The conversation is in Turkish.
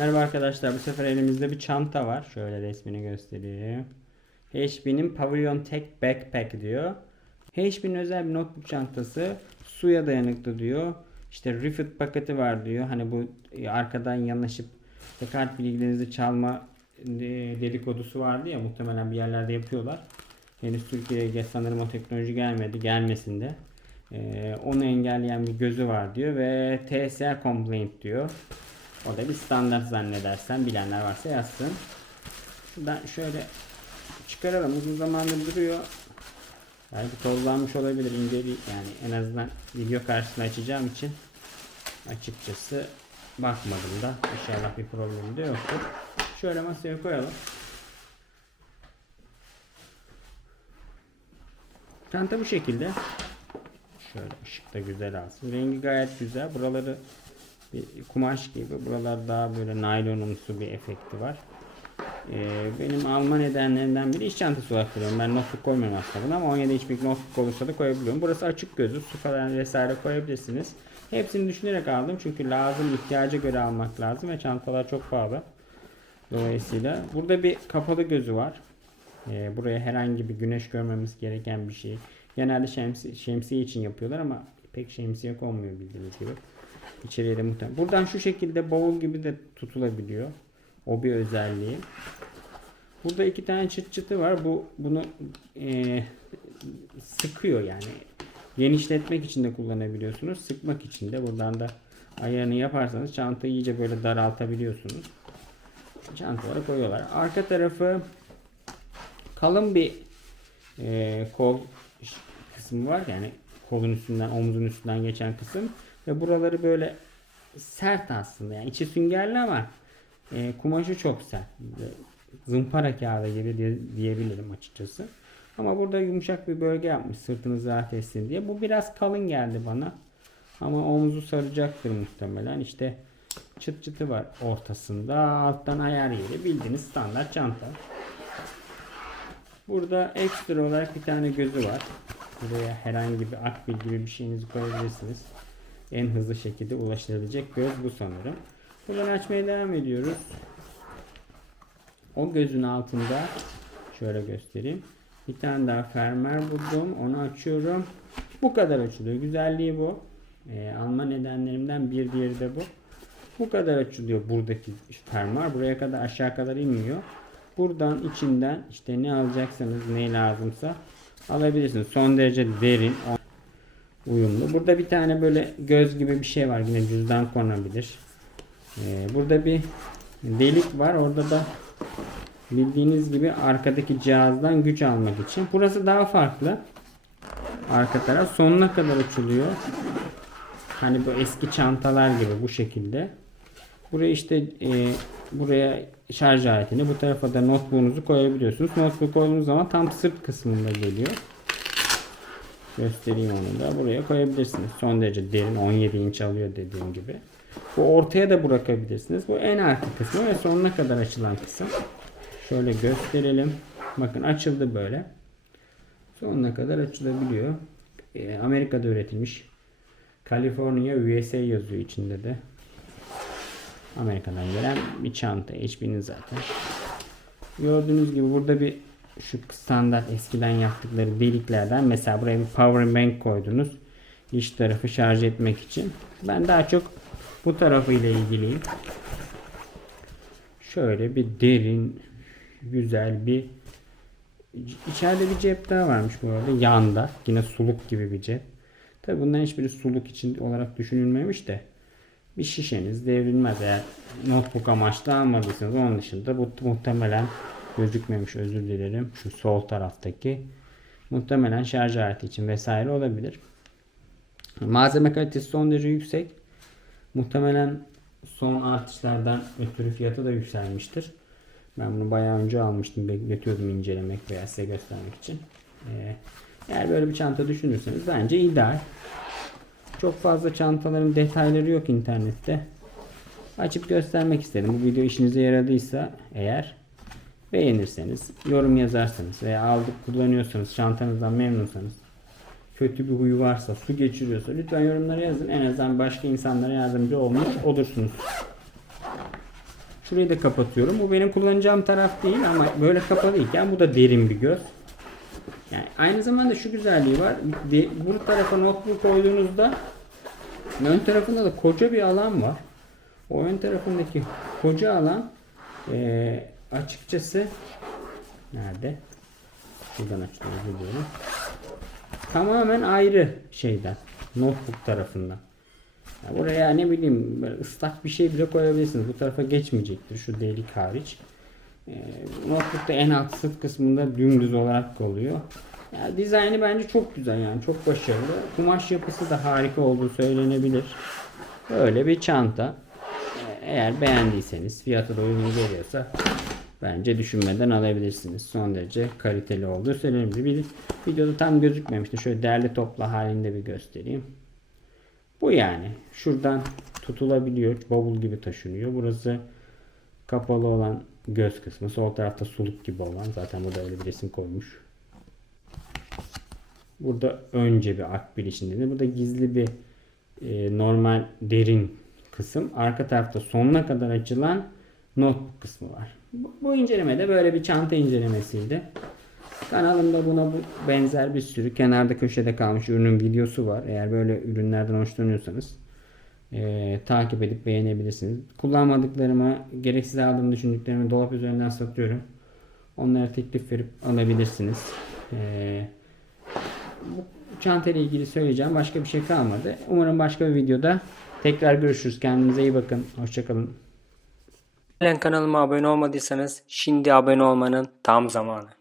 arkadaşlar bu sefer elimizde bir çanta var. Şöyle resmini göstereyim. HP'nin Pavilion Tech Backpack diyor. HP'nin özel bir notebook çantası. Suya dayanıklı diyor. İşte refit paketi var diyor. Hani bu e, arkadan yanaşıp kart bilgilerinizi çalma e, dedikodusu vardı ya muhtemelen bir yerlerde yapıyorlar. Henüz Türkiye'ye sanırım o teknoloji gelmedi. Gelmesin de. Ee, onu engelleyen bir gözü var diyor ve TSA complaint diyor. O da bir standart zannedersen bilenler varsa yazsın. Şuradan şöyle çıkaralım. Uzun zamandır duruyor. Belki tozlanmış olabilir. İnceli yani en azından video karşısına açacağım için açıkçası bakmadım da. İnşallah bir problemi de yoktur. Şöyle masaya koyalım. Çanta bu şekilde. Şöyle ışık da güzel alsın. Rengi gayet güzel. Buraları bir kumaş gibi. Buralar daha böyle naylonumsu bir efekti var. Ee, benim alma nedenlerinden biri iş çantası olarak kullanıyorum. Ben notebook koymuyorum aslında ama 17 inç bir notebook olursa da koyabiliyorum. Burası açık gözü. Su falan vesaire koyabilirsiniz. Hepsini düşünerek aldım. Çünkü lazım, ihtiyaca göre almak lazım ve çantalar çok pahalı. Dolayısıyla burada bir kapalı gözü var. Ee, buraya herhangi bir güneş görmemiz gereken bir şey. Genelde şemsi, şemsiye için yapıyorlar ama pek şemsiye konmuyor bildiğiniz gibi. İçeriye de muhtemelen. Buradan şu şekilde bavul gibi de tutulabiliyor. O bir özelliği. Burada iki tane çıt çıtı var. Bu bunu e, sıkıyor yani. Genişletmek için de kullanabiliyorsunuz. Sıkmak için de buradan da ayarını yaparsanız çantayı iyice böyle daraltabiliyorsunuz. Çantalara koyuyorlar. Arka tarafı kalın bir e, kol kısmı var yani kolun üstünden omzun üstünden geçen kısım ve buraları böyle sert aslında. Yani içi süngerli ama e, kumaşı çok sert. Zımpara kağıdı gibi diye, diyebilirim açıkçası. Ama burada yumuşak bir bölge yapmış sırtınız rahat etsin diye. Bu biraz kalın geldi bana. Ama omzu saracaktır muhtemelen. İşte çıt çıtı var ortasında. Alttan ayar yeri. Bildiğiniz standart çanta. Burada ekstra olarak bir tane gözü var. Buraya herhangi bir akbil gibi bir şeyinizi koyabilirsiniz. En hızlı şekilde ulaşılabilecek göz bu sanırım. Buradan açmaya devam ediyoruz. O gözün altında şöyle göstereyim. Bir tane daha fermuar buldum. Onu açıyorum. Bu kadar açılıyor. Güzelliği bu. Ee, alma nedenlerimden bir diğeri de bu. Bu kadar açılıyor buradaki fermuar. Buraya kadar aşağı kadar inmiyor. Buradan içinden işte ne alacaksanız ne lazımsa alabilirsiniz. Son derece derin uyumlu. Burada bir tane böyle göz gibi bir şey var. Yine cüzdan konabilir. Ee, burada bir delik var. Orada da bildiğiniz gibi arkadaki cihazdan güç almak için. Burası daha farklı. Arka taraf sonuna kadar açılıyor. Hani bu eski çantalar gibi bu şekilde. Buraya işte e, buraya şarj aletini bu tarafa da notebook'unuzu koyabiliyorsunuz. Notebook koyduğunuz zaman tam sırt kısmında geliyor. Göstereyim onu da. Buraya koyabilirsiniz. Son derece derin 17 inç alıyor dediğim gibi. Bu ortaya da bırakabilirsiniz. Bu en arka kısmı ve sonuna kadar açılan kısım. Şöyle gösterelim. Bakın açıldı böyle. Sonuna kadar açılabiliyor. Ee, Amerika'da üretilmiş. California USA yazıyor içinde de. Amerika'dan gelen bir çanta. HP'nin zaten. Gördüğünüz gibi burada bir şu standart eskiden yaptıkları deliklerden mesela buraya bir power bank koydunuz. İç tarafı şarj etmek için. Ben daha çok bu tarafıyla ilgiliyim. Şöyle bir derin güzel bir içeride bir cep daha varmış bu arada yanda yine suluk gibi bir cep. Tabi bunların hiçbiri suluk için olarak düşünülmemiş de bir şişeniz devrilmez eğer notebook amaçlı almadıysanız onun dışında bu muhtemelen gözükmemiş özür dilerim şu sol taraftaki muhtemelen şarj aleti için vesaire olabilir. Malzeme kalitesi son derece yüksek. Muhtemelen son artışlardan ötürü fiyatı da yükselmiştir. Ben bunu bayağı önce almıştım. Bekletiyordum incelemek veya size göstermek için. Ee, eğer böyle bir çanta düşünürseniz bence ideal. Çok fazla çantaların detayları yok internette. Açıp göstermek istedim. Bu video işinize yaradıysa eğer beğenirseniz, yorum yazarsanız veya aldık kullanıyorsanız, çantanızdan memnunsanız, kötü bir huyu varsa, su geçiriyorsa lütfen yorumlara yazın. En azından başka insanlara yardımcı olmuş olursunuz. Şurayı da kapatıyorum. Bu benim kullanacağım taraf değil ama böyle kapalıyken bu da derin bir göz. Yani aynı zamanda şu güzelliği var. Bu tarafa notebook koyduğunuzda ön tarafında da koca bir alan var. O ön tarafındaki koca alan eee, açıkçası nerede? Şuradan açtım dilerim. Tamamen ayrı şeyden. Notebook tarafından. Ya buraya ne bileyim ıslak bir şey bile koyabilirsiniz. Bu tarafa geçmeyecektir şu delik hariç. Ee, notebook'ta en alt sırt kısmında dümdüz olarak kalıyor. Ya dizaynı bence çok güzel yani çok başarılı. Kumaş yapısı da harika olduğu söylenebilir. Böyle bir çanta. Ee, Eğer beğendiyseniz fiyatı da uygun geliyorsa bence düşünmeden alabilirsiniz. Son derece kaliteli olduğu söylenebilir. Bir videoda tam gözükmemişti. Şöyle derli toplu halinde bir göstereyim. Bu yani. Şuradan tutulabiliyor. Bavul gibi taşınıyor. Burası kapalı olan göz kısmı. Sol tarafta suluk gibi olan. Zaten burada öyle bir resim koymuş. Burada önce bir akbil içinde. Burada gizli bir e, normal derin kısım. Arka tarafta sonuna kadar açılan notebook kısmı var. Bu, bu inceleme de böyle bir çanta incelemesiydi. Kanalımda buna bu benzer bir sürü kenarda köşede kalmış ürünün videosu var. Eğer böyle ürünlerden hoşlanıyorsanız eee, takip edip beğenebilirsiniz. Kullanmadıklarımı, gereksiz aldığımı düşündüklerimi dolap üzerinden satıyorum. Onlara teklif verip alabilirsiniz. Eee bu çantayla ilgili söyleyeceğim başka bir şey kalmadı. Umarım başka bir videoda tekrar görüşürüz. Kendinize iyi bakın. Hoşçakalın. Halen kanalıma abone olmadıysanız şimdi abone olmanın tam zamanı.